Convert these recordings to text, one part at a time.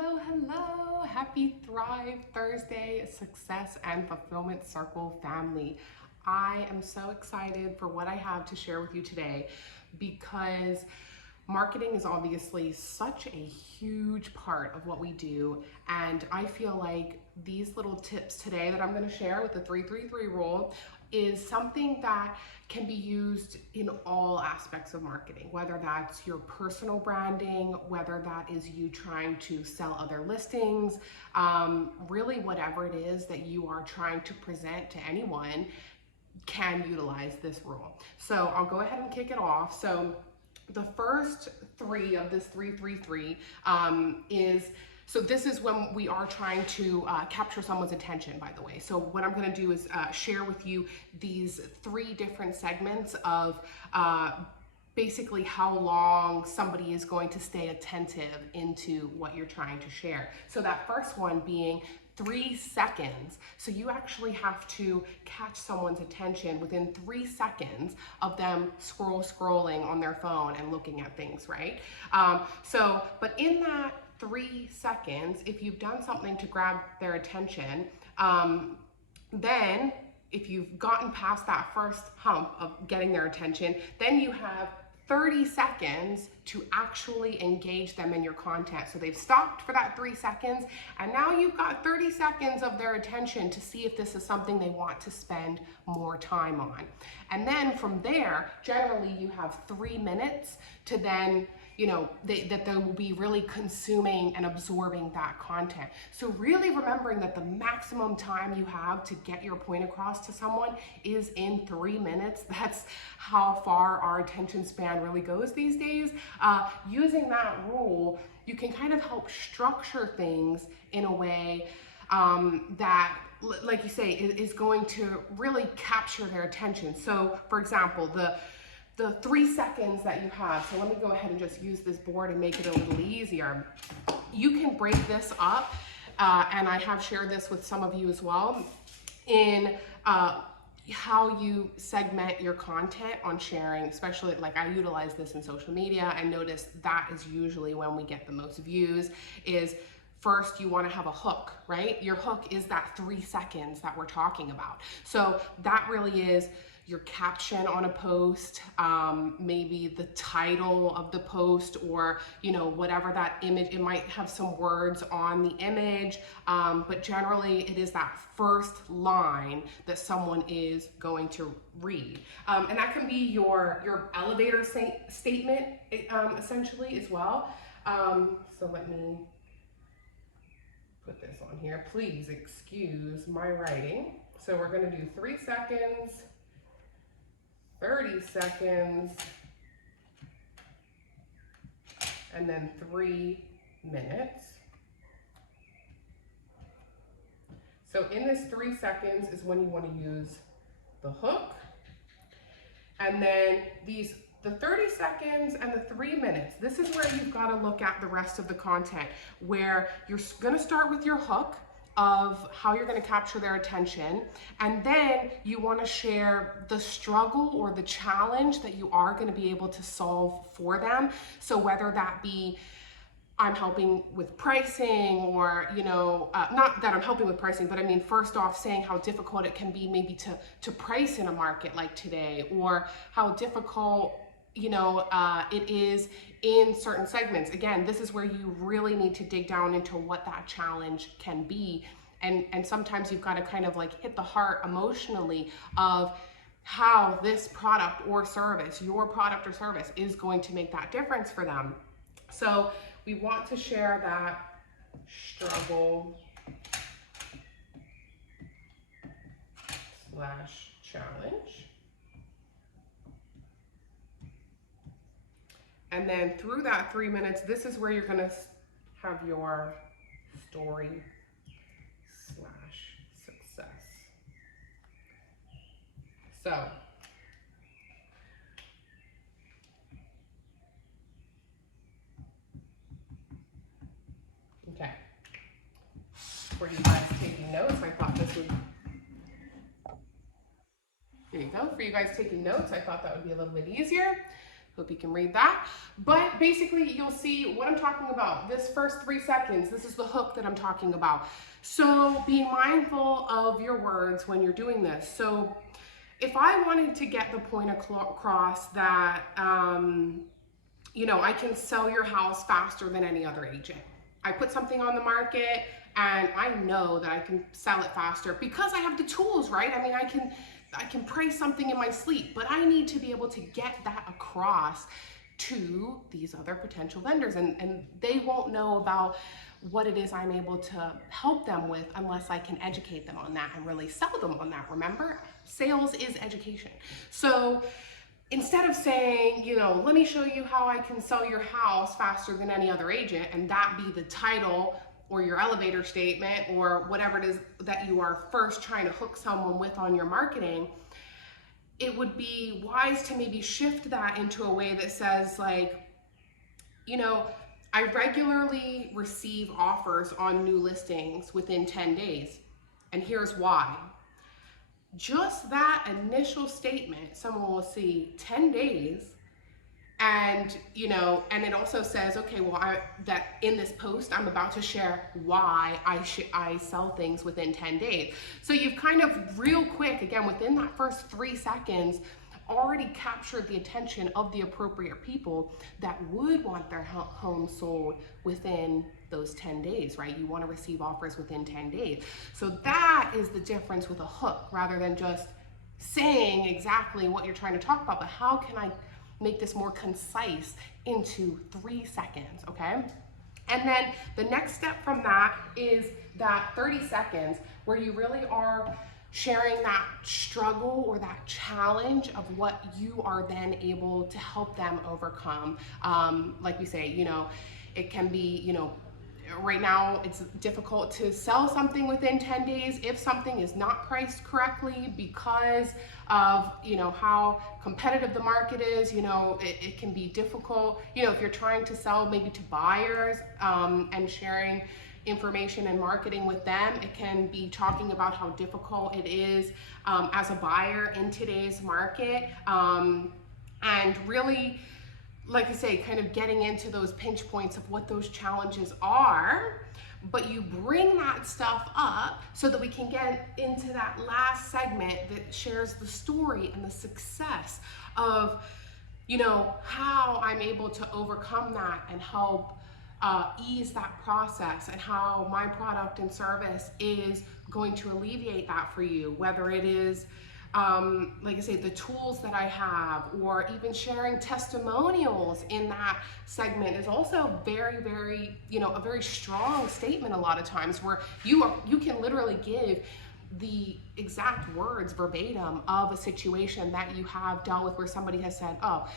Hello. Happy Thrive Thursday, Success and Fulfillment Circle family. I am so excited for what I have to share with you today because marketing is obviously such a huge part of what we do. And I feel like these little tips today that I'm going to share with the 333 rule is something that can be used in all aspects of marketing, whether that's your personal branding, whether that is you trying to sell other listings, really whatever it is that you are trying to present to anyone can utilize this rule. So I'll go ahead and kick it off. So the first three of this 333 so this is when we are trying to capture someone's attention, by the way. So what I'm going to do is share with you these three different segments of basically how long somebody is going to stay attentive into what you're trying to share. So that first one being 3 seconds. So you actually have to catch someone's attention within 3 seconds of them scrolling on their phone and looking at things, right? But in that 3 seconds, if you've done something to grab their attention, then if you've gotten past that first hump of getting their attention, then you have 30 seconds to actually engage them in your content. So they've stopped for that 3 seconds, and now you've got 30 seconds of their attention to see if this is something they want to spend more time on. And then from there, generally you have 3 minutes to then, that they will be really consuming and absorbing that content. So really remembering that the maximum time you have to get your point across to someone is in 3 minutes. That's how far our attention span really goes these days. Using that rule, you can kind of help structure things in a way that, like you say, is going to really capture their attention. So for example, the 3 seconds that you have, so let me go ahead and just use this board and make it a little easier. You can break this up, and I have shared this with some of you as well, in how you segment your content on sharing, especially like I utilize this in social media. I notice that is usually when we get the most views. Is first you want to have a hook, right? Your hook is that 3 seconds that we're talking about. So that really is your caption on a post, maybe the title of the post, or whatever that image. It might have some words on the image, but generally it is that first line that someone is going to read, and that can be your elevator statement essentially as well. So let me put this on here. Please excuse my writing. So we're going to do 3 seconds, 30 seconds, and then 3 minutes. So in this 3 seconds is when you want to use the hook. And then the 30 seconds and the 3 minutes, this is where you've got to look at the rest of the content, where you're going to start with your hook of how you're going to capture their attention, and then you want to share the struggle or the challenge that you are going to be able to solve for them. So whether that be I'm helping with pricing, or not that I'm helping with pricing, but I mean, first off, saying how difficult it can be maybe to price in a market like today, or how difficult it is in certain segments. Again, this is where you really need to dig down into what that challenge can be. And sometimes you've got to kind of like hit the heart emotionally of how this product or service, your product or service, is going to make that difference for them. So we want to share that struggle / challenge. And then through that 3 minutes, this is where you're going to have your story / success. So okay, for you guys taking notes, I thought this would, here you go, for you guys taking notes, I thought that would be a little bit easier. Hope you can read that. But basically, you'll see what I'm talking about. This first 3 seconds, this is the hook that I'm talking about. So being mindful of your words when you're doing this. So if I wanted to get the point across that, I can sell your house faster than any other agent. I put something on the market and I know that I can sell it faster because I have the tools, right? I mean, I can price something in my sleep, but I need to be able to get that across to these other potential vendors, and they won't know about what it is I'm able to help them with unless I can educate them on that and really sell them on that. Remember, sales is education. So instead of saying, let me show you how I can sell your house faster than any other agent, and that be the title or your elevator statement or whatever it is that you are first trying to hook someone with on your marketing, it would be wise to maybe shift that into a way that says like, I regularly receive offers on new listings within 10 days, and here's why. Just that initial statement, someone will see 10 days, and and it also says, okay, well, that in this post I'm about to share why I sell things within 10 days. So you've kind of real quick, again, within that first 3 seconds, already captured the attention of the appropriate people that would want their home sold within those 10 days, right? You want to receive offers within 10 days. So that is the difference with a hook, rather than just saying exactly what you're trying to talk about, but how can I make this more concise into 3 seconds, okay? And then the next step from that is that 30 seconds where you really are sharing that struggle or that challenge of what you are then able to help them overcome. Like we say, it can be, right now it's difficult to sell something within 10 days if something is not priced correctly because of, how competitive the market is. It can be difficult, if you're trying to sell maybe to buyers and sharing information and marketing with them, it can be talking about how difficult it is as a buyer in today's market, and really, like I say, kind of getting into those pinch points of what those challenges are, but you bring that stuff up so that we can get into that last segment that shares the story and the success of, how I'm able to overcome that and help ease that process, and how my product and service is going to alleviate that for you, whether it is like I say, the tools that I have, or even sharing testimonials in that segment is also very, very, a very strong statement a lot of times, where you can literally give the exact words verbatim of a situation that you have dealt with, where somebody has said, oh,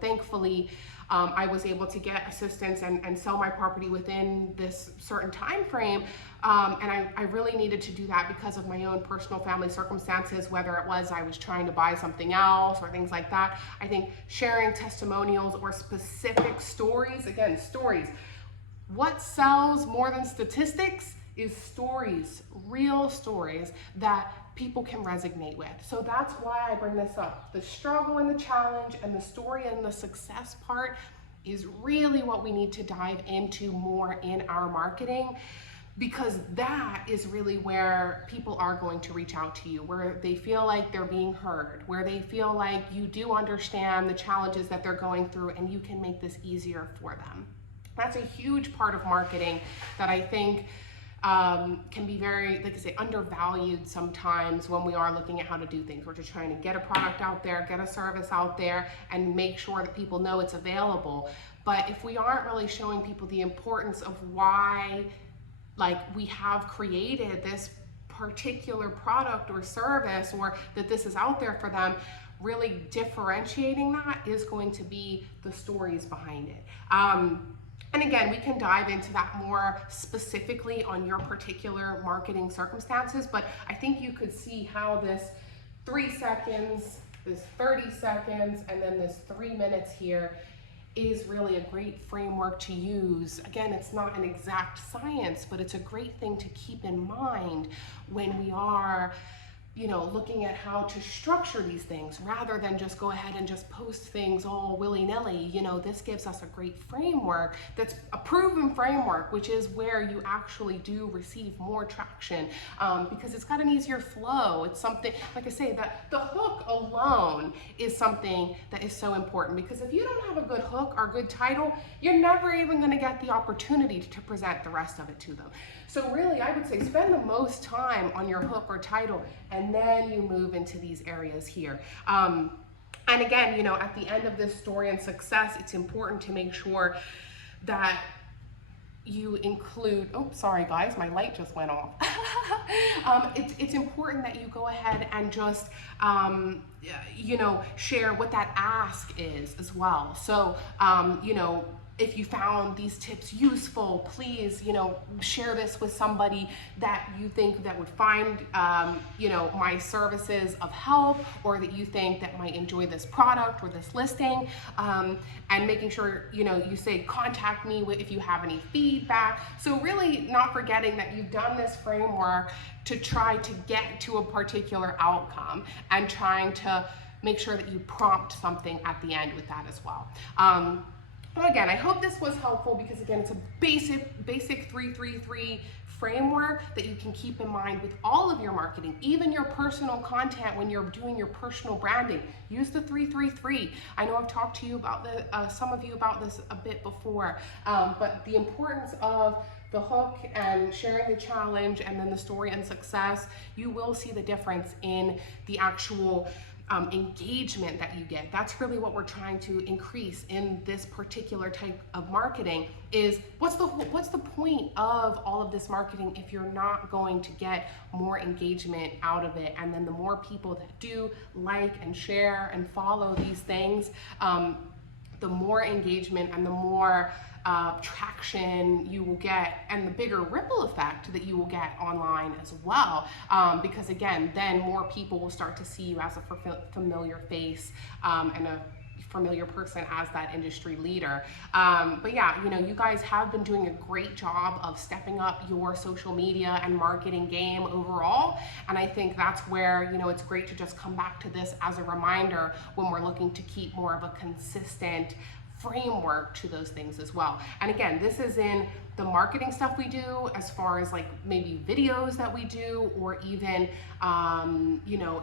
thankfully I was able to get assistance and sell my property within this certain time frame. And I really needed to do that because of my own personal family circumstances, whether it was I was trying to buy something else or things like that. I think sharing testimonials or specific stories, again, stories. What sells more than statistics is stories, real stories that people can resonate with. So that's why I bring this up. The struggle and the challenge and the story and the success part is really what we need to dive into more in our marketing, because that is really where people are going to reach out to you, where they feel like they're being heard, where they feel like you do understand the challenges that they're going through and you can make this easier for them. That's a huge part of marketing that I think can be very, like I say, undervalued sometimes when we are looking at how to do things. We're just trying to get a product out there, get a service out there, and make sure that people know it's available. But if we aren't really showing people the importance of why, we have created this particular product or service, or that this is out there for them, really differentiating that is going to be the stories behind it. And again, we can dive into that more specifically on your particular marketing circumstances, but I think you could see how this 3 seconds, this 30 seconds, and then this 3 minutes here is really a great framework to use. Again, it's not an exact science, but it's a great thing to keep in mind when we are looking at how to structure these things rather than just go ahead and just post things all willy-nilly. This gives us a great framework that's a proven framework, which is where you actually do receive more traction, because it's got an easier flow. It's something, like I say, that the hook alone is something that is so important, because if you don't have a good hook or good title, you're never even going to get the opportunity to present the rest of it to them. So really, I would say spend the most time on your hook or title, and then you move into these areas here. And again, at the end of this story and success, it's important to make sure that you include, oh, sorry guys, my light just went off. It's important that you go ahead and just, share what that ask is as well. So, if you found these tips useful, please, share this with somebody that you think that would find, my services of help, or that you think that might enjoy this product or this listing, and making sure, you say, contact me if you have any feedback. So really not forgetting that you've done this framework to try to get to a particular outcome, and trying to make sure that you prompt something at the end with that as well. But again, I hope this was helpful, because again, it's a basic 3-3-3 framework that you can keep in mind with all of your marketing, even your personal content. When you're doing your personal branding, use the 3-3-3. I know I've talked to you about some of you about this a bit before, but the importance of the hook and sharing the challenge, and then the story and success, you will see the difference in the actual engagement that you get. That's really what we're trying to increase in this particular type of marketing. Is what's the point of all of this marketing if you're not going to get more engagement out of it? And then the more people that do like and share and follow these things, the more engagement and the more traction you will get, and the bigger ripple effect that you will get online as well, because again, then more people will start to see you as a familiar face, and a familiar person as that industry leader. But yeah, you guys have been doing a great job of stepping up your social media and marketing game overall, and I think that's where it's great to just come back to this as a reminder when we're looking to keep more of a consistent framework to those things as well. And again, this is in the marketing stuff we do, as far as like maybe videos that we do, or even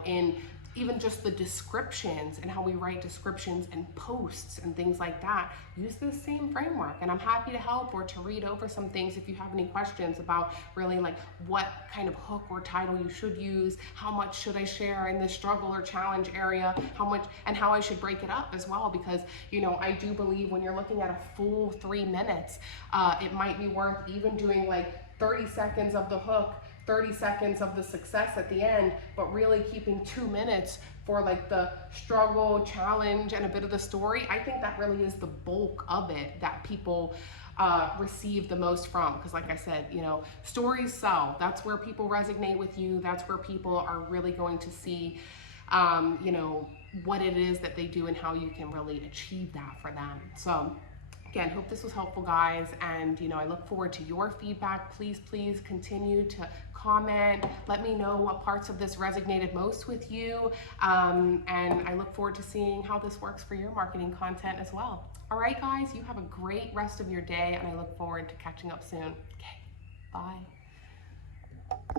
in even just the descriptions and how we write descriptions and posts and things like that. Use the same framework, and I'm happy to help or to read over some things if you have any questions about really like what kind of hook or title you should use, how much should I share in the struggle or challenge area, how much, and how I should break it up as well, because I do believe when you're looking at a full 3 minutes, it might be worth even doing like 30 seconds of the hook, 30 seconds of the success at the end, but really keeping 2 minutes for like the struggle, challenge, and a bit of the story. I think that really is the bulk of it that people receive the most from, because like I said, stories sell. That's where people resonate with you. That's where people are really going to see what it is that they do and how you can really achieve that for them. So again, hope this was helpful, guys, and I look forward to your feedback. Please continue to comment. Let me know what parts of this resonated most with you, and I look forward to seeing how this works for your marketing content as well. All right, guys, you have a great rest of your day, and I look forward to catching up soon. Okay, bye.